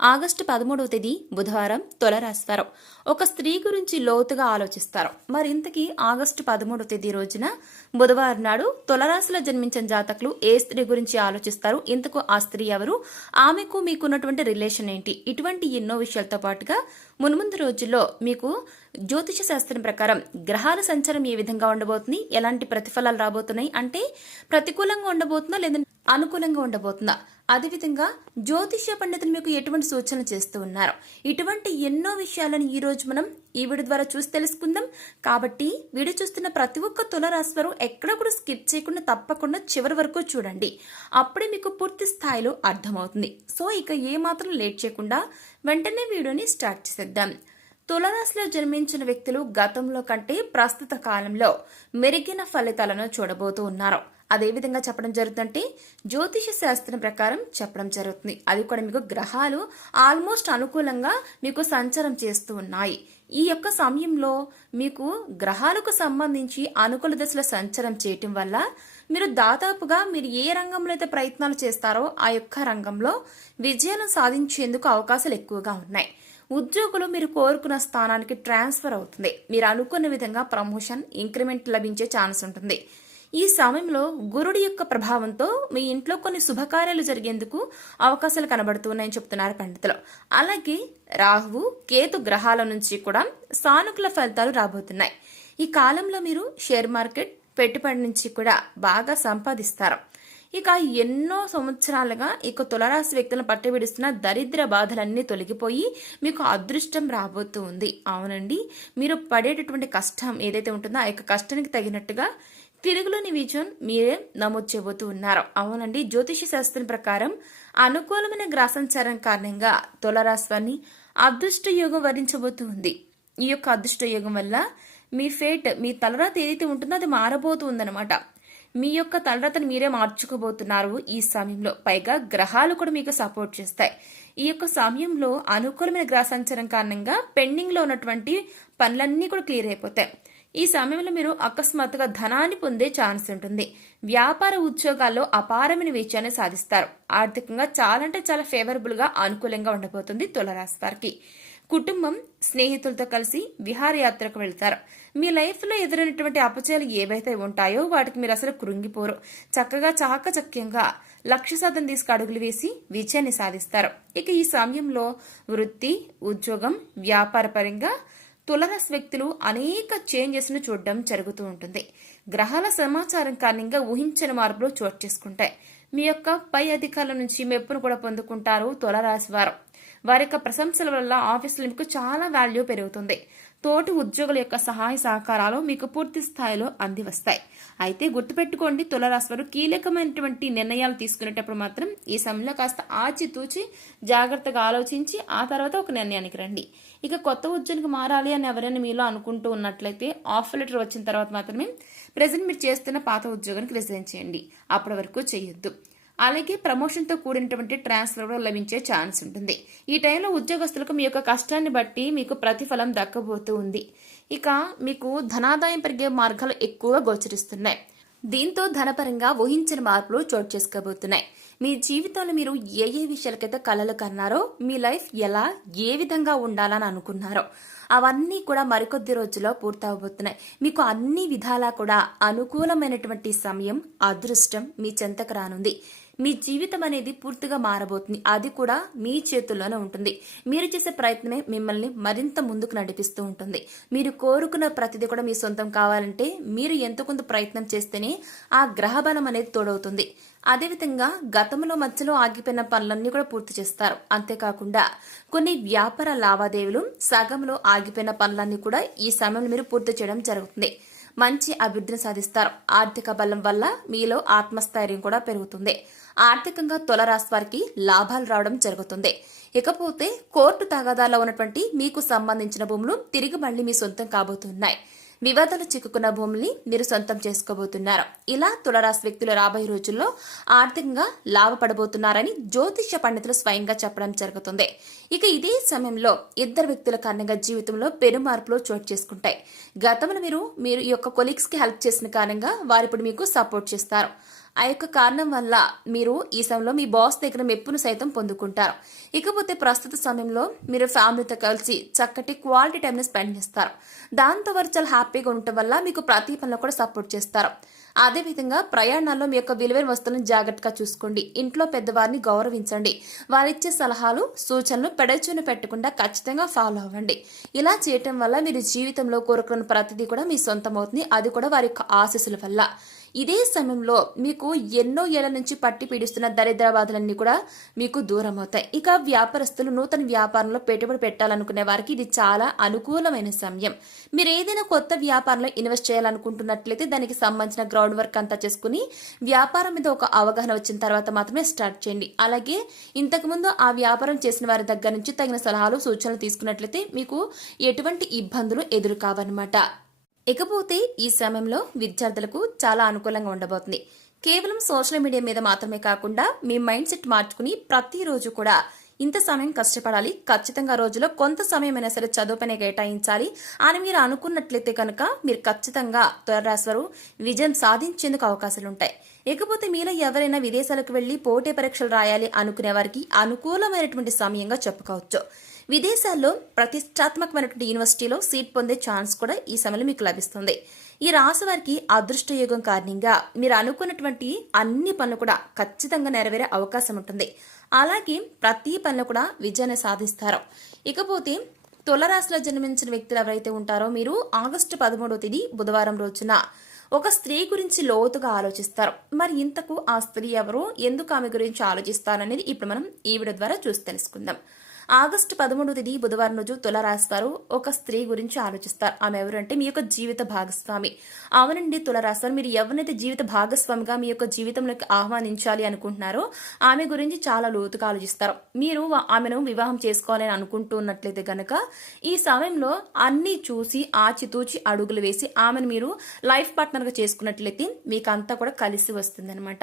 August పదమూడవ తేదీ బుధవారం తులరాశివారం ఒక స్త్రీ గురించి లోతుగా ఆలోచిస్తారు. మరి ఇంతకీ ఆగస్టు పదమూడవ తేదీ రోజున బుధవారం నాడు తులరాశిలో జన్మించిన జాతకులు ఏ స్త్రీ గురించి ఆలోచిస్తారు? ఇంతకు ఆ స్త్రీ ఎవరు? ఆమెకు మీకున్నటువంటి రిలేషన్ ఏంటి? ఇటువంటి ఎన్నో విషయాలతో పాటుగా మున్ముందు రోజుల్లో మీకు జ్యోతిష శాస్త్రం ప్రకారం గ్రహాల సంచారం ఏ విధంగా ఉండబోతుంది? ఎలాంటి ప్రతిఫలాలు రాబోతున్నాయి? అంటే ప్రతికూలంగా ఉండబోతుందా? లేదా అనుకూలంగా ఉండబోతుందా అదేవిధంగా జ్యోతిష్య పండితులు మీకు ఎటువంటి సూచనలు చేస్తూ ఉన్నారు? ఇటువంటి ఎన్నో విషయాలను ఈ రోజు మనం ఈ వీడియో ద్వారా చూసి తెలుసుకుందాం. కాబట్టి వీడియో చూస్తున్న ప్రతి ఒక్క తులరాశి వారు ఎక్కడ కూడా స్కిప్ చేయకుండా తప్పకుండా చివరి వరకు చూడండి. అప్పుడే మీకు పూర్తి స్థాయిలో అర్థమవుతుంది. సో ఇక ఏ మాత్రం లేట్ చేయకుండా వెంటనే వీడియోని స్టార్ట్ చేసేద్దాం. తులరాశిలో జన్మించిన వ్యక్తులు గతంలో కంటే ప్రస్తుత కాలంలో మెరుగైన ఫలితాలను చూడబోతూ ఉన్నారు. అదేవిధంగా చెప్పడం జరుగుతుంటే జ్యోతిష శాస్త్రం ప్రకారం చెప్పడం జరుగుతుంది. అది కూడా మీకు గ్రహాలు ఆల్మోస్ట్ అనుకూలంగా మీకు సంచారం చేస్తూ ఉన్నాయి. ఈ యొక్క సమయంలో మీకు గ్రహాలకు సంబంధించి అనుకూల దశలో సంచారం చేయటం వల్ల మీరు దాదాపుగా మీరు ఏ రంగంలో అయితే ప్రయత్నాలు చేస్తారో ఆ యొక్క రంగంలో విజయాలను సాధించేందుకు అవకాశాలు ఎక్కువగా ఉన్నాయి. ఉద్యోగులు మీరు కోరుకున్న స్థానానికి ట్రాన్స్ఫర్ అవుతుంది. మీరు అనుకున్న విధంగా ప్రమోషన్ ఇంక్రిమెంట్ లభించే ఛాన్స్ ఉంటుంది. ఈ సమయంలో గురుడి యొక్క ప్రభావంతో మీ ఇంట్లో కొన్ని శుభకార్యాలు జరిగేందుకు అవకాశాలు కనబడుతున్నాయని చెప్తున్నారు పండితులు. అలాగే రాహువు కేతు గ్రహాల నుంచి కూడా సానుకూల ఫలితాలు రాబోతున్నాయి. ఈ కాలంలో మీరు షేర్ మార్కెట్ పెట్టుబడి నుంచి కూడా బాగా సంపాదిస్తారు. ఇక ఎన్నో సంవత్సరాలుగా ఇక తులరాశి వ్యక్తులను పట్టుబిడిస్తున్న దరిద్ర బాధలన్నీ తొలగిపోయి మీకు అదృష్టం రాబోతూ ఉంది. అవునండి మీరు పడేటటువంటి కష్టం ఏదైతే ఉంటుందో ఆ యొక్క కష్టానికి తగినట్టుగా తిరుగులోని విజయం మీరే నమోదు చేయబోతూ ఉన్నారు. అవునండి జ్యోతిష శాస్త్రం ప్రకారం అనుకూలమైన గ్రాసంచారం కారణంగా తులరాశ్వాన్ని అదృష్ట యోగం వరించబోతూ ఉంది. ఈ యొక్క అదృష్ట యోగం వల్ల మీ ఫేట్ మీ తలరాత ఏదైతే ఉంటుందో అది మారబోతుందన్నమాట మీ యొక్క తలరాతను మీరే మార్చుకోబోతున్నారు ఈ సమయంలో. పైగా గ్రహాలు కూడా మీకు సపోర్ట్ చేస్తాయి. ఈ యొక్క సమయంలో అనుకూలమైన గ్రహ సంచారం కారణంగా పెండింగ్లో ఉన్నటువంటి పనులన్నీ కూడా క్లియర్ అయిపోతాయి. ఈ సమయంలో మీరు అకస్మాత్తుగా ధనాన్ని పొందే ఛాన్స్ ఉంటుంది. వ్యాపార ఉద్యోగాల్లో అపారమైన విజయాన్ని సాధిస్తారు. ఆర్థికంగా చాలా అంటే చాలా ఫేవరబుల్గా అనుకూలంగా ఉండబోతుంది తులరాశి వారికి. కుటుంబం స్నేహితులతో కలిసి విహారయాత్రకు వెళ్తారు. మీ లైఫ్లో ఎదురైనటువంటి అపచయాలు ఏవైతే ఉంటాయో వాటికి మీరు అసలు కృంగిపోరు. చక్కగా చాకచక్యంగా లక్ష్య సాధన తీసుకు అడుగులు వేసి విజయాన్ని సాధిస్తారు. ఇక ఈ సమయంలో వృత్తి ఉద్యోగం వ్యాపార పరంగా వ్యక్తులు అనేక చేంజెస్ను చూడడం జరుగుతూ ఉంటుంది. గ్రహాల సమాచారం కారణంగా ఊహించని మార్పులు చోటు చేసుకుంటాయి. మీ యొక్క పై అధికారుల నుంచి మెప్పును కూడా పొందుకుంటారు తులరాశి వారు. వారి యొక్క ప్రశంసల వల్ల ఆఫీసులో మీకు చాలా వాల్యూ పెరుగుతుంది. తోటి ఉద్యోగుల యొక్క సహాయ సహకారాలు మీకు పూర్తి స్థాయిలో అంది వస్తాయి అయితే గుర్తుపెట్టుకోండి తులరాశివారు కీలకమైనటువంటి నిర్ణయాలు తీసుకునేటప్పుడు మాత్రం ఈ సమయంలో కాస్త ఆచితూచి జాగ్రత్తగా ఆలోచించి ఆ తర్వాత ఒక నిర్ణయానికి రండి. ఇక కొత్త ఉద్యోగికి మారాలి అని ఎవరైనా మీలో అనుకుంటూ ఉన్నట్లయితే ఆఫర్ లెటర్ వచ్చిన తర్వాత మాత్రమే ప్రజెంట్ మీరు చేస్తున్న పాత ఉద్యోగానికి రిజైన్ చేయండి. అప్పటి వరకు చేయొద్దు. అలాగే ప్రమోషన్తో కూడినటువంటి ట్రాన్స్ఫర్ కూడా లభించే ఛాన్స్ ఉంటుంది. ఈ టైంలో ఉద్యోగస్తులకు మీ యొక్క కష్టాన్ని బట్టి మీకు ప్రతిఫలం దక్కబోతూ ఉంది. ఇక మీకు ధనాదాయం పెరిగే మార్గాలు ఎక్కువగా గోచరిస్తున్నాయి. దీంతో ధనపరంగా ఊహించిన మార్పులు చోటు చేసుకోబోతున్నాయి. మీ జీవితంలో మీరు ఏ ఏ విషయాలకైతే కలలు కన్నారో మీ లైఫ్ ఎలా ఏ విధంగా ఉండాలని అనుకున్నారో అవన్నీ కూడా మరికొద్ది రోజుల్లో పూర్తవబోతున్నాయి. మీకు అన్ని విధాలా కూడా అనుకూలమైనటువంటి సమయం అదృష్టం మీ చెంతకు రానుంది. మీ జీవితం అనేది పూర్తిగా మారబోతుంది. అది కూడా మీ చేతుల్లోనే ఉంటుంది. మీరు చేసే ప్రయత్నమే మిమ్మల్ని మరింత ముందుకు నడిపిస్తూ ఉంటుంది. మీరు కోరుకున్న ప్రతిదీ కూడా మీ సొంతం కావాలంటే మీరు ఎంత కొంత ప్రయత్నం చేస్తేనే ఆ గ్రహబలం అనేది తోడవుతుంది. అదేవిధంగా గతంలో మధ్యలో ఆగిపోయిన పనులన్నీ కూడా పూర్తి చేస్తారు. అంతేకాకుండా కొన్ని వ్యాపార లావాదేవీలు సగంలో ఆగిపోయిన పనులన్నీ కూడా ఈ సమయంలో మీరు పూర్తి చేయడం జరుగుతుంది. మంచి అభివృద్ధిని సాధిస్తారు. ఆర్థిక బలం వల్ల మీలో ఆత్మస్థైర్యం కూడా పెరుగుతుంది. ఆర్థికంగా తులరాశి వారికి లాభాలు రావడం జరుగుతుంది. ఇకపోతే కోర్టు తగాదాల్లో ఉన్నటువంటి మీకు సంబంధించిన భూములు తిరిగి మళ్ళీ మీ సొంతం కాబోతున్నాయి. వివాదాలు చిక్కుకున్న భూమిని మీరు సొంతం చేసుకోబోతున్నారు. ఇలా తులరాశి వ్యక్తులు రాబోయే రోజుల్లో ఆర్థికంగా లాభపడబోతున్నారని జ్యోతిష్య పండితులు స్వయంగా చెప్పడం జరుగుతుంది. ఇక ఇదే సమయంలో ఇద్దరు వ్యక్తుల కారణంగా జీవితంలో పెను మార్పులు చోటు చేసుకుంటాయి. గతంలో మీరు మీరు ఈ యొక్క కొలీగ్స్కి హెల్ప్ చేసిన కారణంగా వారు ఇప్పుడు మీకు సపోర్ట్ చేస్తారు. ఆ యొక్క కారణం వల్ల మీరు ఈ సమయంలో మీ బాస్ దగ్గర మెప్పును సైతం పొందుకుంటారు. ఇకపోతే ప్రస్తుత సమయంలో మీరు ఫ్యామిలీతో కలిసి చక్కటి క్వాలిటీ టైంని స్పెండ్ చేస్తారు. దాంతో వారు చాలా హ్యాపీగా ఉండటం వల్ల మీకు ప్రతి పనిలో కూడా సపోర్ట్ చేస్తారు. అదేవిధంగా ప్రయాణాల్లో మీ యొక్క విలువైన వస్తువులను జాగ్రత్తగా చూసుకోండి. ఇంట్లో పెద్దవారిని గౌరవించండి. వారిచ్చే సలహాలు సూచనలు పెడచూని పెట్టకుండా ఖచ్చితంగా ఫాలో అవ్వండి. ఇలా చేయటం వల్ల మీరు జీవితంలో కోరుకున్న ప్రతిదీ కూడా మీ సొంతం అవుతుంది అది కూడా వారి యొక్క ఆశీస్సుల వల్ల. ఇదే సమయంలో మీకు ఎన్నో ఏళ్ళ నుంచి పట్టి పీడిస్తున్న దరిద్ర బాధలన్నీ కూడా మీకు దూరం అవుతాయి ఇక వ్యాపారస్తులు నూతన వ్యాపారంలో పెట్టుబడి పెట్టాలనుకునే వారికి ఇది చాలా అనుకూలమైన సమయం. మీరు ఏదైనా కొత్త వ్యాపారంలో ఇన్వెస్ట్ చేయాలనుకుంటున్నట్లయితే దానికి సంబంధించిన గ్రౌండ్ వర్క్ అంతా చేసుకుని వ్యాపారం మీద ఒక అవగాహన వచ్చిన తర్వాత మాత్రమే స్టార్ట్ చేయండి. అలాగే ఇంతకుముందు ఆ వ్యాపారం చేసిన వారి దగ్గర నుంచి తగిన సలహాలు సూచనలు తీసుకున్నట్లయితే మీకు ఎటువంటి ఇబ్బందులు ఎదురు కావన్నమాట ఇకపోతే ఈ సమయంలో విద్యార్థులకు చాలా అనుకూలంగా ఉండబోతుంది. కేవలం సోషల్ మీడియా మీద మాత్రమే కాకుండా మీ మైండ్ సెట్ మార్చుకుని ప్రతిరోజు కూడా ఇంత సమయం కష్టపడాలి. ఖచ్చితంగా రోజులో కొంత సమయమైనా సరే చదువుపైన కేటాయించాలి అని మీరు అనుకున్నట్లయితే కనుక మీరు ఖచ్చితంగా త్వరరాశివారు విజయం సాధించేందుకు అవకాశాలు ఉంటాయి. ఇకపోతే మీలో ఎవరైనా విదేశాలకు వెళ్ళి పోటీ పరీక్షలు రాయాలి అనుకునే వారికి అనుకూలమైనటువంటి సమయంగా చెప్పుకోవచ్చు. విదేశాల్లో ప్రతిష్టాత్మకమైనటువంటి యూనివర్సిటీలో సీట్ పొందే ఛాన్స్ కూడా ఈ సమయంలో మీకు లభిస్తుంది. ఈ రాశి వారికి అదృష్టయోగం కారణంగా మీరు అనుకున్నటువంటి అన్ని పనులు కూడా ఖచ్చితంగా నెరవేరే అవకాశం ఉంటుంది. అలాగే ప్రతి పనులు కూడా విజయాన్ని సాధిస్తారు. ఇకపోతే తులరాశిలో జన్మించిన వ్యక్తులు ఎవరైతే ఉంటారో మీరు ఆగస్టు పదమూడవ తేదీ బుధవారం రోజున ఒక స్త్రీ గురించి లోతుగా ఆలోచిస్తారు. మరి ఇంతకు ఆ స్త్రీ ఎవరు? ఎందుకు ఆమె గురించి ఆలోచిస్తారనేది ఇప్పుడు మనం ఈ వీడియో ద్వారా చూసి తెలుసుకుందాం. ఆగస్టు పదమూడు తేదీ బుధవారం రోజు తులరాశి వారు ఒక స్త్రీ గురించి ఆలోచిస్తారు. ఆమె ఎవరంటే మీ యొక్క జీవిత భాగస్వామి. అవునండి తులరాశి వారు మీరు ఎవరినైతే జీవిత భాగస్వామిగా మీ యొక్క జీవితంలోకి ఆహ్వానించాలి అనుకుంటున్నారో ఆమె గురించి చాలా లోతుగా ఆలోచిస్తారు. మీరు వా- ఆమెను వివాహం చేసుకోవాలని అనుకుంటున్నట్లయితే గనక ఈ సమయంలో అన్ని చూసి ఆచితూచి అడుగులు వేసి ఆమెను మీరు లైఫ్ పార్ట్నర్గా చేసుకున్నట్లయితే మీకు అంతా కూడా కలిసి వస్తుంది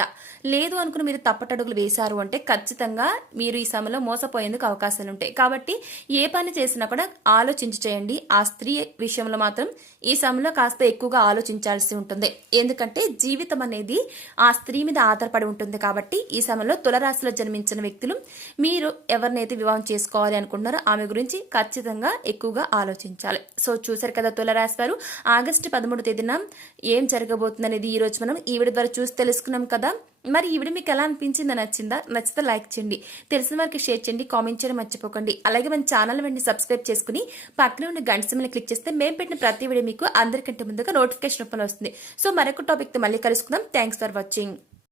లేదు అనుకుని మీరు తప్పటడుగులు వేశారు అంటే ఖచ్చితంగా మీరు ఈ సమయంలో మోసపోయేందుకు అవకాశాలు ఉంటాయి కాబట్టి ఏ పని చేసినా కూడా ఆలోచించి చేయండి. ఆ స్త్రీ విషయంలో మాత్రం ఈ సమయంలో కాస్త ఎక్కువగా ఆలోచించాల్సి ఉంటుంది. ఎందుకంటే జీవితం అనేది ఆ స్త్రీ మీద ఆధారపడి ఉంటుంది కాబట్టి ఈ సమయంలో తులరాశిలో జన్మించిన వ్యక్తులు మీరు ఎవరినైతే వివాహం చేసుకోవాలి అనుకుంటున్నారో ఆమె గురించి ఖచ్చితంగా ఎక్కువగా ఆలోచించాలి. సో చూసారు కదా తులరాశి వారు ఆగస్టు పదమూడు తేదీన ఏం జరగబోతుంది అనేది ఈ రోజు మనం ఈ ద్వారా చూసి తెలుసుకున్నాం కదా. మరి ఈ వీడియో మీకు ఎలా అనిపించింది నచ్చిందా? నచ్చితే లైక్ చేయండి. తెలిసిన వారికి షేర్ చేయండి. కామెంట్ చేయడం మర్చిపోకండి. అలాగే మన ఛానల్ వెంటనే సబ్స్క్రైబ్ చేసుకుని పక్కనే ఉన్న గంట సమయంలో క్లిక్ చేస్తే మేము పెట్టిన ప్రతి వీడియో మీకు అందరికంటే ముందుగా నోటిఫికేషన్ రూపంలో వస్తుంది. సో మరొక టాపిక్తో మళ్ళీ కలుసుకుందాం. Thanks for watching.